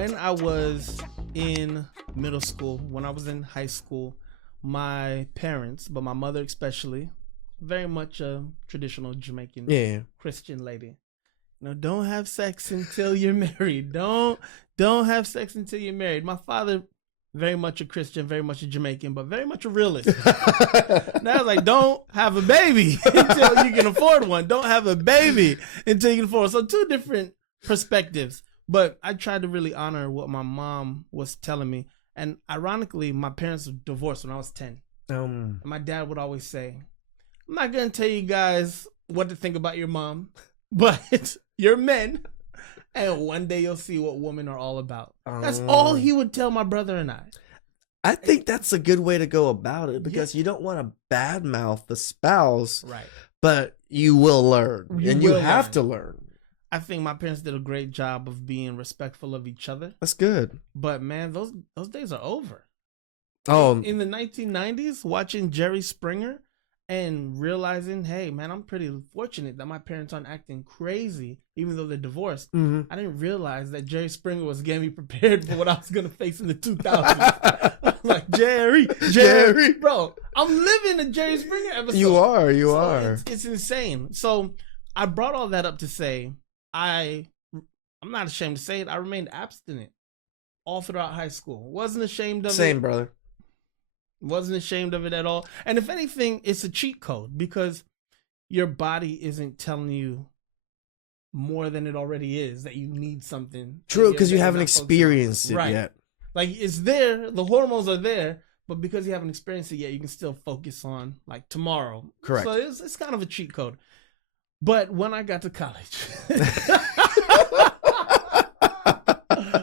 when I was in middle school, when I was in high school, my parents, but my mother especially, very much a traditional Jamaican Yeah. Christian lady. Don't have sex until you're married. Don't have sex until you're married. My father, very much a Christian, very much a Jamaican, but very much a realist. Now I was like, don't have a baby until you can afford one. Don't have a baby until you can afford one. So two different perspectives. But I tried to really honor what my mom was telling me. And ironically, my parents were divorced when I was 10. And my dad would always say, I'm not going to tell you guys what to think about your mom, but you're men. And one day you'll see what women are all about. That's all he would tell my brother and I. I think that's a good way to go about it because you don't want to badmouth the spouse, Right? But you will learn, and you have to learn. I think my parents did a great job of being respectful of each other. That's good. But man, those days are over. Oh, in the 1990s, watching Jerry Springer and realizing, hey man, I'm pretty fortunate that my parents aren't acting crazy, even though they're divorced. mm-hmm. I didn't realize that Jerry Springer was getting me prepared for what I was gonna face in the 2000s. Like Jerry, bro, I'm living a Jerry Springer episode. You are. It's insane. So I brought all that up to say, I'm not ashamed to say it. I remained abstinent all throughout high school. Wasn't ashamed of it. Same, brother. Wasn't ashamed of it at all. And if anything, it's a cheat code because your body isn't telling you more than it already is that you need something. True, because you haven't experienced it yet. Like it's there, the hormones are there, but because you haven't experienced it yet, you can still focus on like tomorrow. Correct. So it's kind of a cheat code. But when I got to college,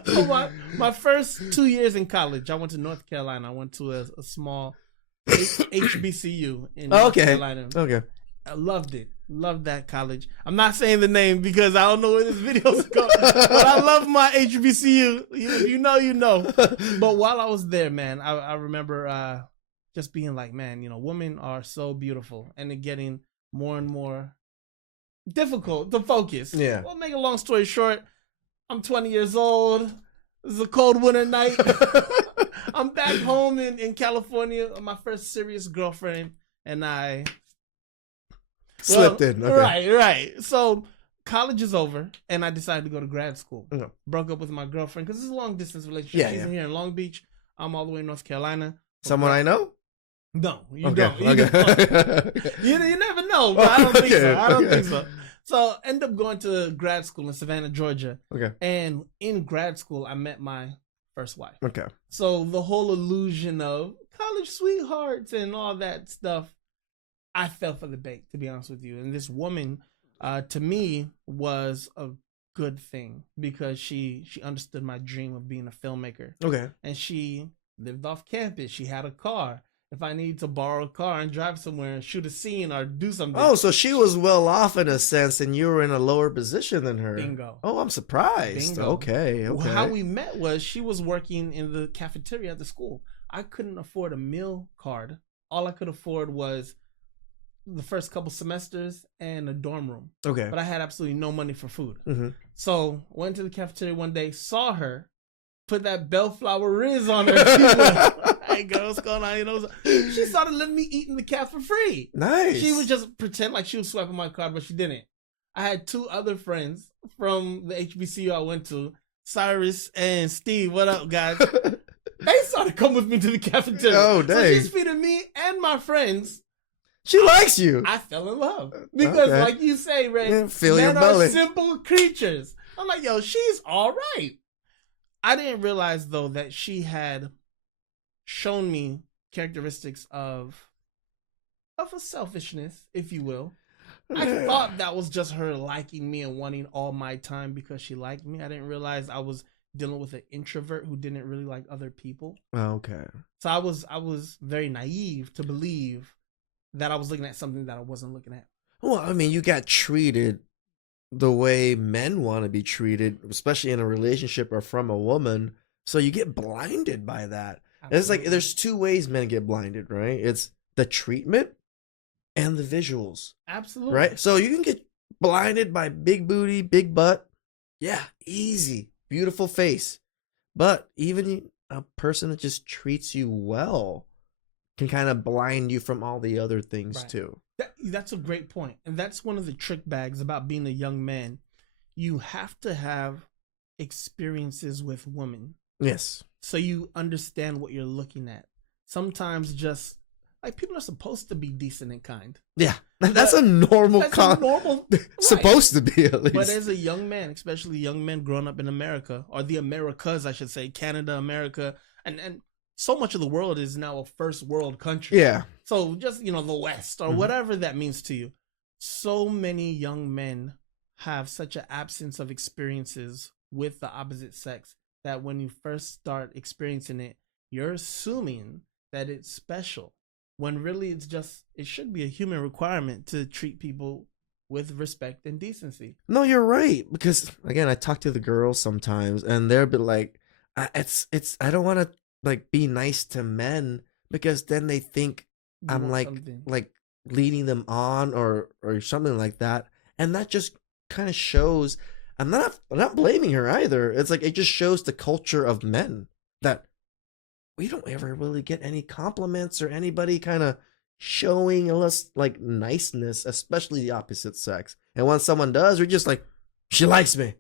so my first 2 years in college, I went to North Carolina. I went to a small HBCU in North Carolina. Okay. I loved it. Loved that college. I'm not saying the name because I don't know where this video's going. But I love my HBCU. You know. But while I was there, man, I remember just being like, man, women are so beautiful, and it getting more and more difficult to focus. Yeah. Well, make a long story short, I'm 20 years old. It's a cold winter night. I'm back home in California. My first serious girlfriend and I slipped in. Okay. Right. So college is over, and I decided to go to grad school. Okay. Broke up with my girlfriend because it's a long distance relationship. She's here in Long Beach. I'm all the way in North Carolina. Someone I know? No, you don't. You never know, but I don't think so. So I ended up going to grad school in Savannah, Georgia. Okay. And in grad school, I met my first wife. Okay. So the whole illusion of college sweethearts and all that stuff, I fell for the bait, to be honest with you. And this woman, to me, was a good thing because she understood my dream of being a filmmaker. Okay. And she lived off campus. She had a car. If I need to borrow a car and drive somewhere and shoot a scene or do something. Oh, so she was well off in a sense and you were in a lower position than her. Bingo. Oh, I'm surprised. Bingo. Okay. Well, how we met was she was working in the cafeteria at the school. I couldn't afford a meal card. All I could afford was the first couple semesters and a dorm room. Okay. But I had absolutely no money for food. Mm-hmm. So went to the cafeteria one day, saw her, put that Bellflower Riz on her. Hey girl, what's going on? She started letting me eat in the caf for free. Nice. She would just pretend like she was swiping my card, but she didn't. I had two other friends from the HBCU I went to, Cyrus and Steve. What up, guys? They started coming with me to the cafeteria. Oh, dang. So she's feeding me and my friends. She likes you. I fell in love. Because like you say, Ray, men are simple creatures. I'm like, yo, she's all right. I didn't realize, though, that she had shown me characteristics of a selfishness, if you will. I thought that was just her liking me and wanting all my time because she liked me. I didn't realize I was dealing with an introvert who didn't really like other people. Okay. So I was very naive to believe that I was looking at something that I wasn't looking at. Well, I mean, you got treated the way men want to be treated, especially in a relationship or from a woman. So you get blinded by that. Absolutely. It's like there's two ways men get blinded, right? It's the treatment and the visuals. Absolutely. Right? So you can get blinded by big booty, big butt. Yeah, easy. Beautiful face. But even a person that just treats you well can kind of blind you from all the other things Right. too. That's a great point. And that's one of the trick bags about being a young man. You have to have experiences with women Yes. so you understand what you're looking at. Sometimes just like people are supposed to be decent and kind. Yeah. That's a normal That's a normal right. supposed to be at least. But as a young man, especially young men growing up in America, or the Americas, I should say, Canada, America, and so much of the world is now a first world country. Yeah. So just, the West or whatever that means to you. So many young men have such an absence of experiences with the opposite sex that when you first start experiencing it, you're assuming that it's special. When really it should be a human requirement to treat people with respect and decency. No, you're right. Because again, I talk to the girls sometimes and they'll be like, I don't want to like be nice to men because then they think You I'm want like something. leading them on or something like that. And that just kind of shows I'm not blaming her either. It's like it just shows the culture of men that we don't ever really get any compliments or anybody kind of showing us like niceness, especially the opposite sex. And when someone does, we're just like, she likes me.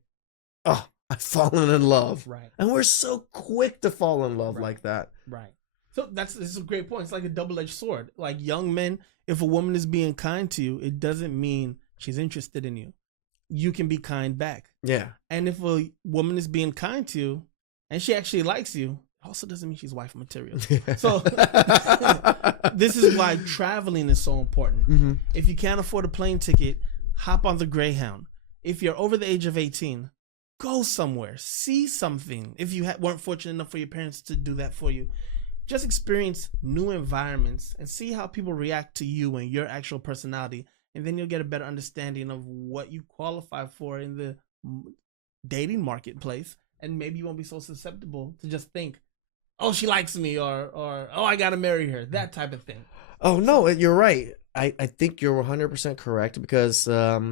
Oh, I've fallen in love. Right. And we're so quick to fall in love Right. like that. Right. So this is a great point. It's like a double-edged sword. Like young men, if a woman is being kind to you, it doesn't mean she's interested in you. You can be kind back. Yeah. And if a woman is being kind to you and she actually likes you, it also doesn't mean she's wife material. So this is why traveling is so important. Mm-hmm. If you can't afford a plane ticket, hop on the Greyhound. If you're over the age of 18, go somewhere, see something. If you weren't fortunate enough for your parents to do that for you, just experience new environments and see how people react to you and your actual personality. And then you'll get a better understanding of what you qualify for in the dating marketplace. And maybe you won't be so susceptible to just think, oh, she likes me, or oh, I gotta marry her, that type of thing. Oh no, you're right. I think you're 100% correct because there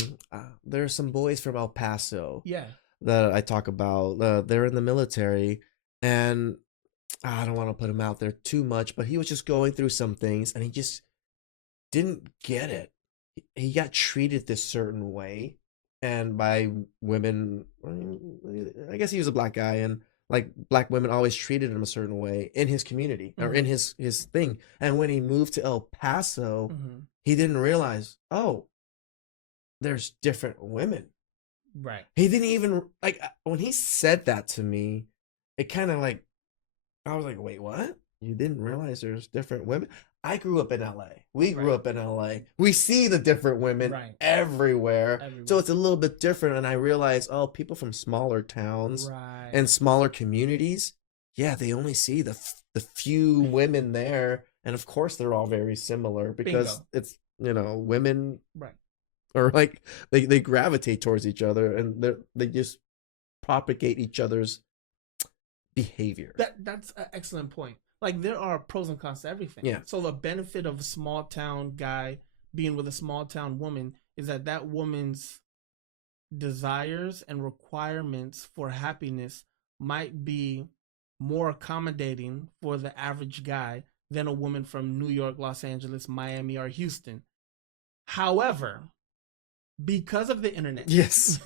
are some boys from El Paso Yeah. that I talk about. They're in the military, and I don't want to put him out there too much, but he was just going through some things, and he just didn't get it. He got treated this certain way, and by women. I guess he was a black guy, and like black women always treated him a certain way in his community or in his thing. And when he moved to El Paso, he didn't realize, oh, there's different women. Right. He didn't even like when he said that to me, it kind of like I was like, wait, what? You didn't realize there's different women? I grew up in LA. We grew up in LA. We see the different women everywhere. So it's a little bit different. And I realized, oh, people from smaller towns and smaller communities, yeah, they only see the few women there. And of course, they're all very similar because it's, women are like, they gravitate towards each other and they just propagate each other's behavior. That's an excellent point. Like there are pros and cons to everything. Yeah. So the benefit of a small town guy being with a small town woman is that woman's desires and requirements for happiness might be more accommodating for the average guy than a woman from New York, Los Angeles, Miami, or Houston. However, because of the internet, yes,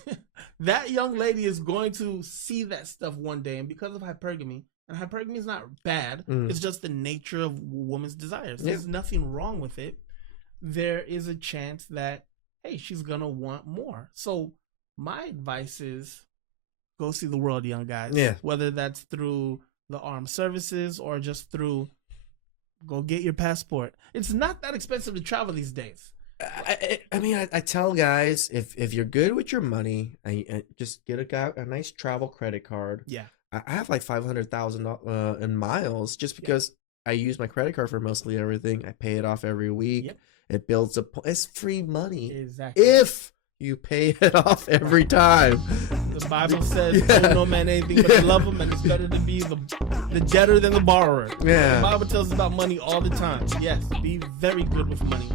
that young lady is going to see that stuff one day, and because of hypergamy, and hypergamy is not bad, it's just the nature of woman's desires. There's nothing wrong with it. There is a chance that, hey, she's gonna want more. So my advice is go see the world, young guys. Yeah. Whether that's through the armed services or just through go get your passport. It's not that expensive to travel these days. I mean, I tell guys if you're good with your money, I just get a nice travel credit card. Yeah, I have like 500,000 in miles just because I use my credit card for mostly everything. I pay it off every week. Yep. It builds up. It's free money. Exactly. If you pay it off every time. The Bible says, "Owe no man anything but to love him," and it's better to be the debtor than the borrower. Yeah. The Bible tells us about money all the time. Yes, be very good with money.